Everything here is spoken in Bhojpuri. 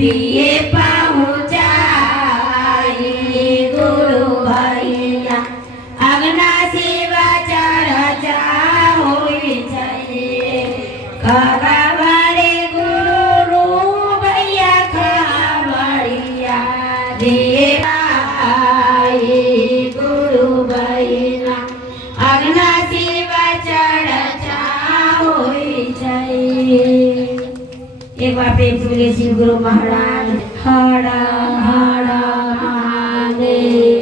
दिए पहुँचाई गुरु भैया अगना शिवा चर्चा होई चाहिए खबरे गुरु भैया खबरिया दिए गुरु भैया अगना शिवा चर्चा होई चाहिए। एक बार प्रेम से बोले श्री गुरु महाराज हर हर महादेव।